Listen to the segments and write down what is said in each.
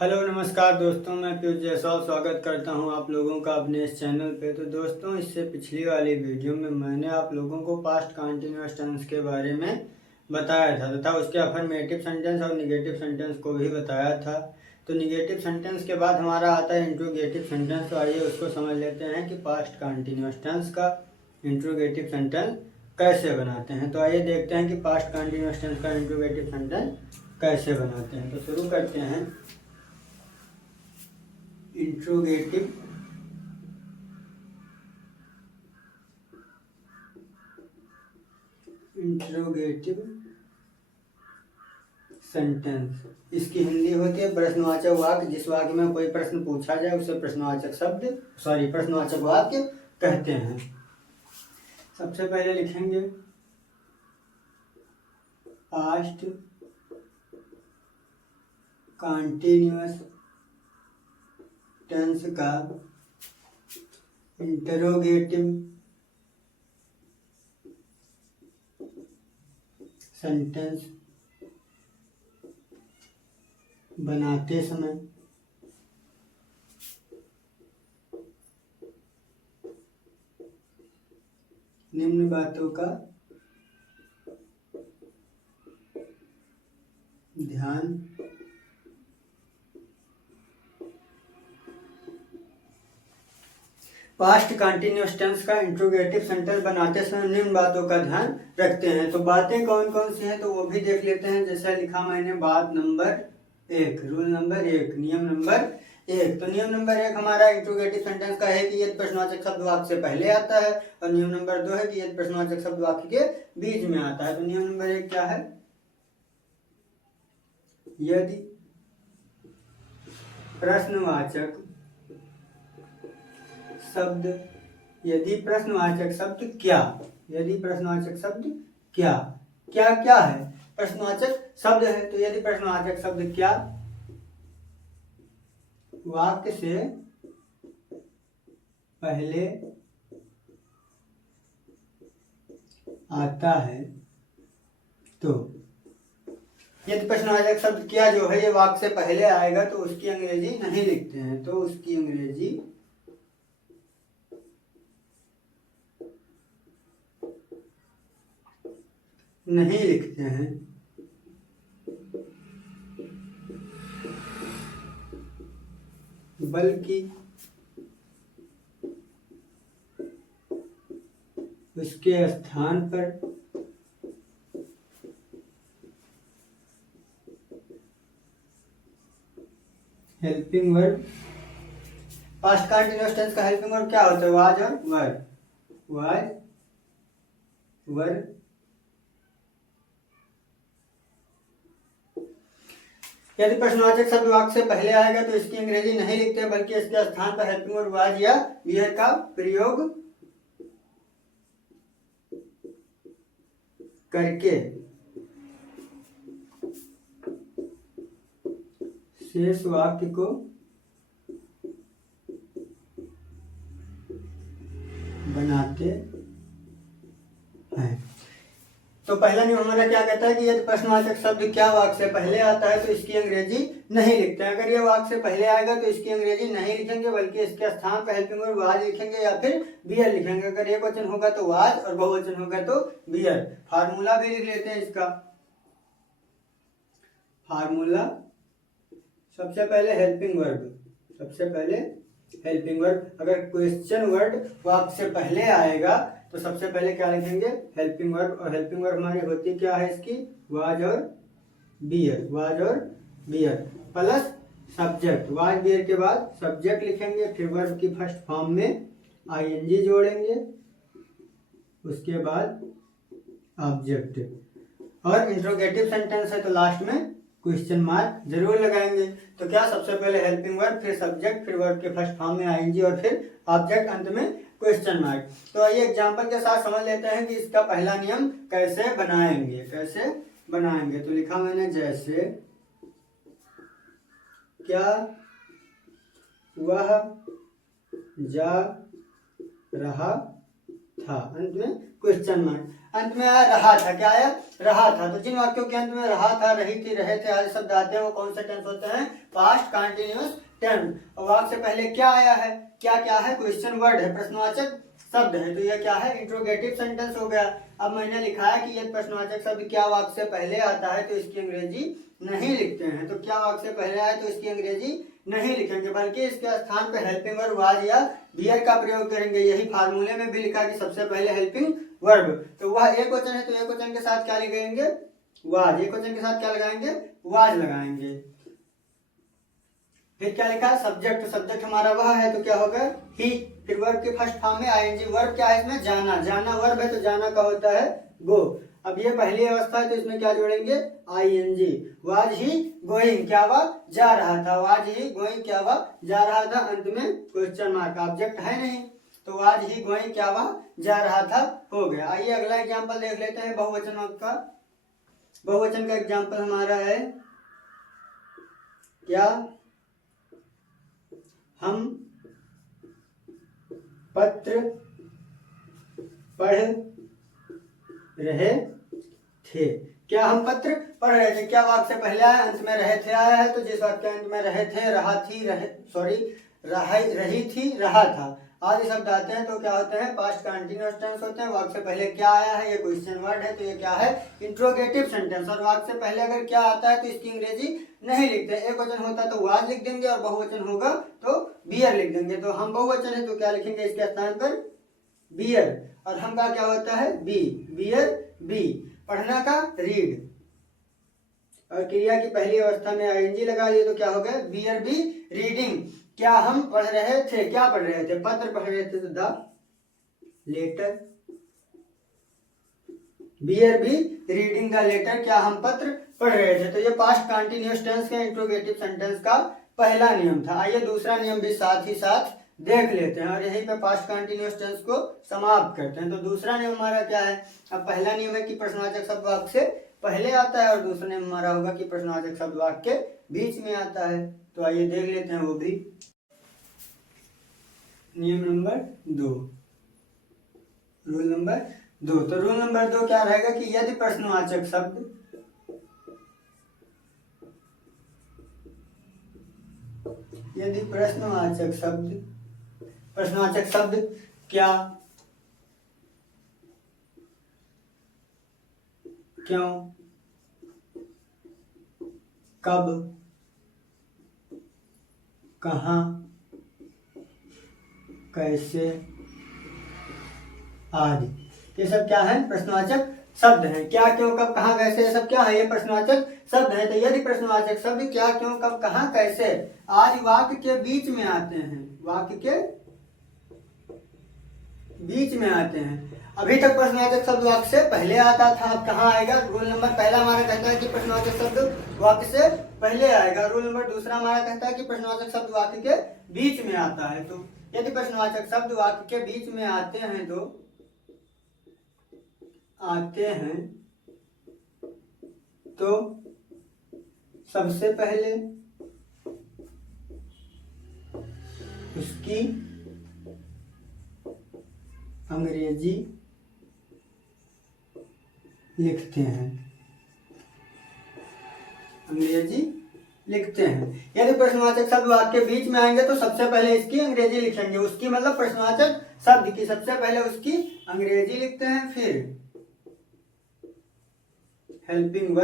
Hello नमस्कार दोस्तों, मैं पीयूष जायसवाल स्वागत करता हूं आप लोगों का अपने इस चैनल पे। तो दोस्तों, इससे पिछली वाली वीडियो में मैंने आप लोगों को पास्ट कंटिन्यूअस टेंस के बारे में बताया था तथा उसके अफर्मेटिव सेंटेंस और निगेटिव सेंटेंस को भी बताया था। तो निगेटिव सेंटेंस के बाद हमारा आता है इंट्रोगेटिव सेंटेंस। तो आइए उसको समझ लेते हैं कि पास्ट कंटिन्यूअस टेंस का इंट्रोगेटिव सेंटेंस कैसे बनाते हैं। तो आइए देखते हैं कि पास्ट कंटिन्यूअस टेंस का इंट्रोगेटिव सेंटेंस कैसे बनाते हैं। तो शुरू करते हैं। इंट्रोगेटिव सेंटेंस, इसकी हिंदी होती है प्रश्नवाचक वाक्य। जिस वाक्य में कोई प्रश्न पूछा जाए उसे प्रश्नवाचक वाक्य कहते हैं। सबसे पहले लिखेंगे पास्ट कंटिन्यूअस टेंस का इंटरोगेटिव सेंटेंस बनाते समय निम्न बातों का ध्यान पास्ट कंटिन्यूअस टेंस का इंट्रोगेटिव सेंटेंस बनाते समय निम्न बातों का ध्यान रखते हैं। तो बातें कौन कौन सी हैं तो वो भी देख लेते हैं। जैसा लिखा मैंने, बात नंबर 1, रूल नंबर 1, नियम नंबर 1। तो नियम नंबर 1 हमारा इंट्रोगेटिव सेंटेंस का है कि यदि प्रश्नवाचक शब्द वाक्य से पहले आता है, और नियम नंबर 2 है कि यदि प्रश्नवाचक शब्द वाक्य के बीच में आता है। तो नियम नंबर 1 क्या है? यदि प्रश्नवाचक शब्द क्या, यदि प्रश्नवाचक शब्द क्या क्या है? प्रश्नवाचक शब्द है। तो यदि प्रश्नवाचक शब्द क्या वाक्य से पहले आता है, तो यदि प्रश्नवाचक शब्द क्या जो है ये वाक्य से पहले आएगा तो उसकी अंग्रेजी नहीं लिखते हैं। तो उसकी अंग्रेजी नहीं लिखते हैं, बल्कि उसके स्थान पर helping verb. Past continuous tense का हेल्पिंग वर्ब क्या होता है? वाज और वर। वाज वर। यदि प्रश्नवाचक शब्द वाक्य से पहले आएगा तो इसकी अंग्रेजी नहीं लिखते बल्कि इसके स्थान पर हेल्पिंग वर्ब वाज या वियर का प्रयोग करके शेष वाक्य को बनाते हैं। तो पहला नियम हमारा क्या कहता है कि यदि प्रश्नवाचक शब्द क्या वाक्य से पहले आता है तो इसकी अंग्रेजी नहीं लिखते हैं। अगर ये वाक्य से पहले आएगा तो इसकी अंग्रेजी नहीं लिखेंगे बल्कि इसके स्थान पर हेल्पिंग वर्ब वाज लिखेंगे या फिर बियर लिखेंगे। अगर एक वचन होगा तो वाज और बहुवचन होगा तो बियर। फार्मूला भी लिख लेते हैं इसका। फार्मूला, सबसे पहले हेल्पिंग वर्ब। अगर क्वेश्चन वर्ड वाक्य से पहले आएगा तो सबसे पहले क्या लिखेंगे? Helping verb. और हेल्पिंग वर्ब हमारी होती क्या है इसकी? वाज और were plus subject. Was were के बाद सब्जेक्ट लिखेंगे, फिर वर्ब की फर्स्ट फॉर्म में आईएनजी जोड़ेंगे, उसके बाद ऑब्जेक्ट। और इंट्रोगेटिव सेंटेंस है तो लास्ट में क्वेश्चन मार्क जरूर लगाएंगे। तो क्या, सबसे पहले हेल्पिंग वर्ब, फिर सब्जेक्ट, फिर वर्ब के फर्स्ट फॉर्म में आईएनजी और फिर ऑब्जेक्ट, अंत में क्वेश्चन मार्क। तो आइए एग्जांपल के साथ समझ लेते हैं कि इसका पहला नियम कैसे बनाएंगे। तो लिखा मैंने, जैसे क्या वह जा रहा था, अंत में क्वेश्चन मार्क। अंत में आया रहा था, क्या आया? रहा था। तो जिन वाक्यों के अंत में रहा था, रही थी, रहे थे आदि शब्द आते हैं वो कौन से टेंस होते हैं? Past continuous tense. और वाक्य से पहले क्या आया है? क्या है? क्वेश्चन वर्ड है, प्रश्नवाचक शब्द है, तो यह क्या है? इंट्रोगेटिव सेंटेंस हो गया। अब मैंने लिखा है कि यदि प्रश्नवाचक शब्द क्या वाक्य से पहले आता है तो इसकी अंग्रेजी नहीं लिखते हैं। तो क्या वाक्य से पहले आए तो इसकी अंग्रेजी नहीं लिखेंगे, बल्कि इसके स्थान पे हेल्पिंग वर्ब वाज या बियर का प्रयोग करेंगे। यही फार्मूले में भी लिखा कि सबसे पहले हेल्पिंग वर्ब। तो वह एक वचन है तो एक वचन के साथ क्या लिखेंगे? वाज। एक वचन के साथ क्या लगाएंगे? वाज लगाएंगे। फिर क्या लिखा? सब्जेक्ट। सब्जेक्ट हमारा वह है तो क्या होगा? ही। फिर वर्ब के फर्स्ट फॉर्म में आईएनजी। वर्ब क्या है इसमें? जाना। जाना वर्ब है तो जाना का होता है गो। अब ये पहली अवस्था है तो इसमें क्या जोड़ेंगे? आईएनजी। वाज ही गोइंग, क्या हुआ? जा रहा था। वाज ही गोइंग, क्या हुआ? जा रहा था। अंत में क्वेश्चन मार्क, ऑब्जेक्ट है नहीं तो वाज ही गोइंग, क्या हुआ? जा रहा था, हो गया। आइए अगला एग्जांपल देख लेते हैं बहुवचन का। बहुवचन का एग्जांपल हमारा है क्या? हम पत्र पढ़ रहे थे। क्या हम पत्र पढ़ रहे थे? क्या वाक्य से पहले आया? अंत में रहे थे आया है, तो जिस वाक्य के अंत में रहे थे, रहा थी, रही थी, रहा था आदि शब्द आते हैं तो क्या होते हैं? पास्ट कंटिन्यूअस टेंस होते हैं। वाक्य से पहले क्या आया है? ये क्वेश्चन वर्ड है तो ये क्या है? Interrogative sentence. और वाक्य से पहले अगर क्या आता है तो इसकी अंग्रेजी नहीं लिखते। एक वचन होता तो वाज लिख देंगे और बहुवचन होगा तो बियर लिख देंगे। तो हम बहुवचन है तो क्या लिखेंगे इसके स्थान पर? बियर। और हम का क्या होता है? बी। Were we. पढ़ना का रीड। और क्रिया की पहली अवस्था में आईएनजी लगा दिए तो क्या हो गया? Were we reading. क्या हम पढ़ रहे थे? क्या पढ़ रहे थे? पत्र पढ़ रहे थे तो the letter. Were we reading the letter, क्या हम पत्र पढ़ रहे थे। तो ये पास्ट कंटिन्यूअस टेंस के इंट्रोगेटिव सेंटेंस का पहला नियम था। आइए दूसरा नियम भी साथ ही साथ देख लेते हैं और यहीं पे पास्ट कंटिन्यूअस टेंस को समाप्त करते हैं। तो दूसरा नियम हमारा क्या है? अब पहला नियम है कि प्रश्नवाचक शब्द वाक्य से पहले आता है और दूसरा नियम हमारा होगा कि प्रश्नवाचक शब्द वाक्य के बीच में आता है। तो आइए देख लेते हैं वो भी। नियम नंबर 2, रूल नंबर 2। तो रूल नंबर 2 क्या रहेगा कि यदि प्रश्नवाचक शब्द प्रश्नवाचक शब्द क्या, क्यों, कब, कहाँ, कैसे आदि, ये सब क्या है? प्रश्नवाचक शब्द हैं। क्या, क्यों, कब, कहाँ, कैसे, ये सब क्या है? ये प्रश्नवाचक शब्द है। तो यदि प्रश्नवाचक शब्द क्या, क्यों, कब, कहाँ, कैसे आदि वाक्य के बीच में आते हैं, वाक्य के बीच में आते हैं। अभी तक प्रश्नवाचक शब्द वाक्य से पहले आता था, अब कहाँ आएगा? रूल नंबर पहला हमारा कहता है कि प्रश्नवाचक शब्द वाक्य से पहले आएगा। रूल नंबर दूसरा हमारा कहता है कि प्रश्नवाचक शब्द वाक्य के बीच में आता है। तो यदि प्रश्नवाचक शब्द वाक्य के बीच में आते हैं तो सबसे पहले उसकी अंग्रेजी लिखते हैं। यदि प्रश्नवाचक शब्द वाक्य के बीच में आएंगे तो सबसे पहले इसकी अंग्रेजी लिखेंगे। उसकी मतलब प्रश्नवाचक शब्द की सबसे पहले उसकी अंग्रेजी लिखते हैं, फिर हेल्पिंग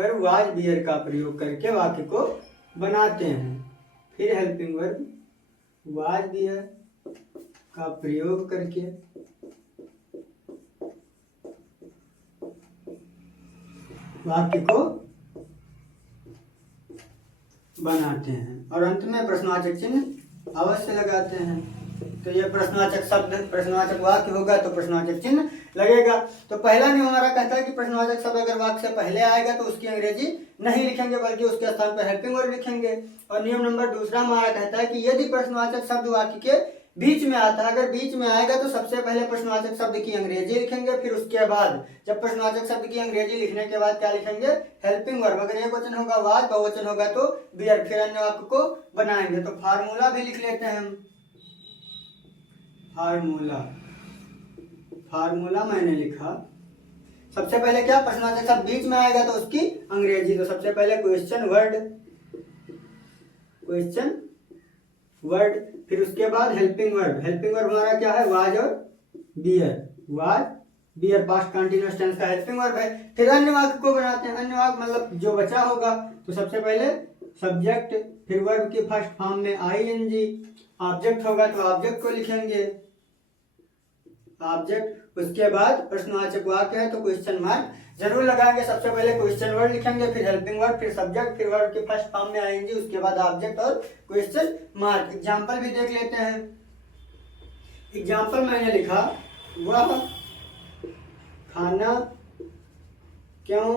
वर्ब वाज बियर का प्रयोग करके वाक्य को बनाते हैं। फिर हेल्पिंग वर्ब वाज बियर का प्रयोग करके वाक्य को बनाते हैं और अंत में प्रश्नवाचक चिन्ह अवश्य लगाते हैं। तो ये प्रश्नवाचक शब्द प्रश्नवाचक वाक्य होगा तो प्रश्नवाचक चिन्ह लगेगा। तो पहला नियम हमारा कहता है कि प्रश्नवाचक शब्द अगर वाक्य से पहले आएगा तो उसकी अंग्रेजी नहीं लिखेंगे बल्कि उसके स्थान पर हेल्पिंग वर्ब लिखेंगे। और नियम नंबर दूसरा हमारा कहता है कि यदि प्रश्नवाचक शब्द वाक्य के बीच में आता है, अगर बीच में आएगा तो सबसे पहले प्रश्नवाचक शब्द की अंग्रेजी लिखेंगे, फिर उसके बाद जब प्रश्नवाचक शब्द की अंग्रेजी लिखने के बाद क्या लिखेंगे? Helping verb. अगर एक वचन होगा वाज, बहुवचन होगा तो बियर, फिर अन्य वाक्य को बनाएंगे। तो फार्मूला भी लिख लेते हैं हम। फार्मूला, फार्मूला मैंने लिखा। सबसे पहले क्या प्रश्नवाचक शब्द बीच में आएगा तो उसकी अंग्रेजी, तो सबसे पहले क्वेश्चन वर्ड, क्वेश्चन वर्ड, फिर उसके बाद हेल्पिंग वर्ब। हेल्पिंग वर्ब हमारा क्या है, वाज और were, was were past continuous tense का हेल्पिंग वर्ब है। फिर अन्य वाक्य को बनाते हैं, अन्य वाक्य मतलब जो बचा होगा, तो सबसे पहले सब्जेक्ट, फिर वर्ब के फर्स्ट फॉर्म में आईएनजी, ऑब्जेक्ट होगा तो ऑब्जेक्ट को लिखेंगे, ऑब्जेक्ट, उसके बाद प्रश्नवाचक वाक्य है तो क्वेश्चन मार्क जरूर लगाएंगे। सबसे पहले क्वेश्चन वर्ड लिखेंगे, फिर हेल्पिंग वर्ब, फिर सब्जेक्ट, फिर वर्ब के फर्स्ट फॉर्म में आएंगे, उसके बाद ऑब्जेक्ट और क्वेश्चन मार्क। एग्जांपल भी देख लेते हैं। एग्जांपल मैंने लिखा, वह खाना क्यों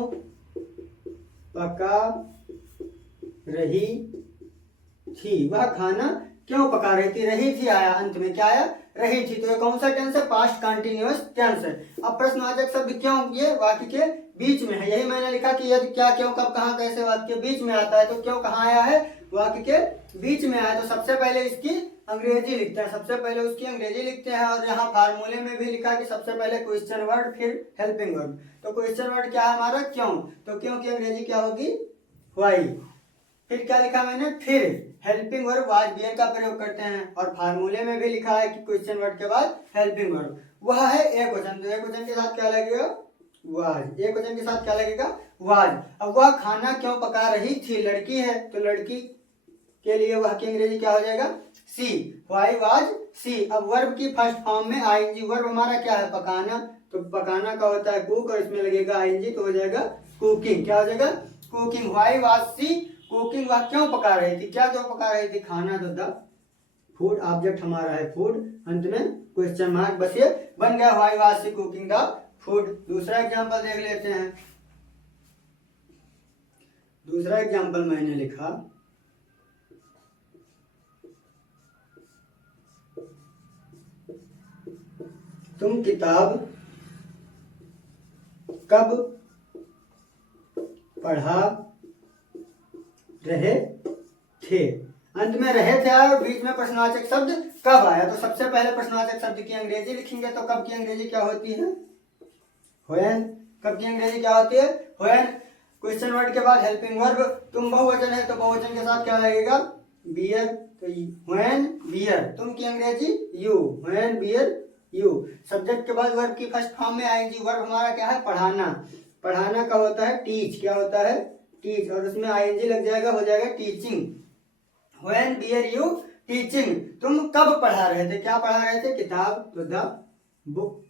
पका रही थी, वह खाना क्यों पका रही थी आया, अंत में क्या आया, रही थी। तो ये कौन सा टेंस है, पास्ट कंटिन्यूअस टेंस है। अब प्रश्नवाचक शब्द क्यों ये वाक्य के बीच में है, यही मैंने लिखा कि यदि क्या, क्यों, कब, कहाँ, कैसे वाक्य के बीच में आता है, तो क्यों कहाँ आया है, वाक्य के बीच में आया। तो सबसे पहले इसकी अंग्रेजी लिखते हैं, सबसे पहले उसकी अंग्रेजी लिखते हैं। और यहाँ फार्मूले में भी लिखा कि सबसे पहले क्वेश्चन वर्ड फिर हेल्पिंग वर्ड। तो क्वेश्चन वर्ड क्या है हमारा, क्यों, तो क्यों की अंग्रेजी क्या होगी, व्हाई। फिर क्या लिखा मैंने, फिर हेल्पिंग वर्ब वाज बियर का प्रयोग करते हैं। और फार्मूले में भी लिखा है कि क्वेश्चन वर्ड के बाद हेल्पिंग वर्ब, वह है एक वचन, तो एक वचन के साथ क्या लगेगा, वाज, एक वचन के साथ क्या लगेगा, वाज। अब वह खाना क्यों पका रही थी, लड़की है तो लड़की के लिए वह की अंग्रेजी क्या हो जाएगा, सी, व्हाई वाज सी। अब वर्ब की फर्स्ट फॉर्म में आईएनजी, वर्ब हमारा क्या है, पकाना, तो पकाना का होता है कुक, और इसमें लगेगा आईएनजी तो हो जाएगा कुकिंग, क्या हो जाएगा, cooking. Why was she cooking, वह क्यों पका रही थी, क्या क्यों पका रही थी, खाना, तो द फूड, ऑब्जेक्ट हमारा है फूड, अंत में क्वेश्चन मार्क, बस ये बन गया, why was she cooking the food. दूसरा एग्जांपल देख लेते हैं। दूसरा एग्जांपल मैंने लिखा, तुम किताब कब पढ़ा रहे थे, अंत में रहे थे आया और बीच में प्रश्नवाचक शब्द कब आया। तो सबसे पहले प्रश्नवाचक शब्द की अंग्रेजी लिखेंगे, तो कब की अंग्रेजी क्या होती है, व्हेन। कब की अंग्रेजी क्या होती है, व्हेन। क्वेश्चन वर्ड के बाद हेल्पिंग वर्ब, तुम बहुवचन है तो बहुवचन के साथ क्या लगेगा, बियर, तो व्हेन बियर। तुम की अंग्रेजी you, when were you. Subject के बाद वर्ब की फर्स्ट फॉर्म में आएंगी, वर्ब हमारा क्या है, पढ़ाना, पढ़ाना का होता है टीच, क्या होता है, टीच, और उसमें आईएनजी लग जाएगा, हो जाएगा teaching. When were you teaching, तुम कब पढ़ा रहे थे, क्या पढ़ा रहे थे, किताब, तो the book,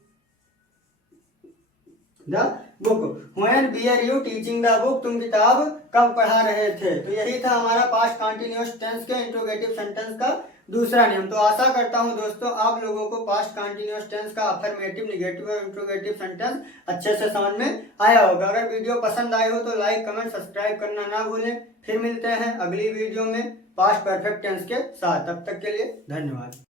the book. When were you teaching the book, तुम किताब कब पढ़ा रहे थे। तो यही था हमारा पास्ट कंटिन्यूअस टेंस के इंट्रोगेटिव सेंटेंस का दूसरा नियम। तो आशा करता हूं दोस्तों आप लोगों को पास्ट कंटिन्यूअस टेंस का अफर्मेटिव, नेगेटिव और इंट्रोगेटिव सेंटेंस अच्छे से समझ में आया होगा। अगर वीडियो पसंद आई हो तो लाइक, कमेंट, सब्सक्राइब करना ना भूलें। फिर मिलते हैं अगली वीडियो में पास्ट परफेक्ट टेंस के साथ, तब तक के लिए धन्यवाद।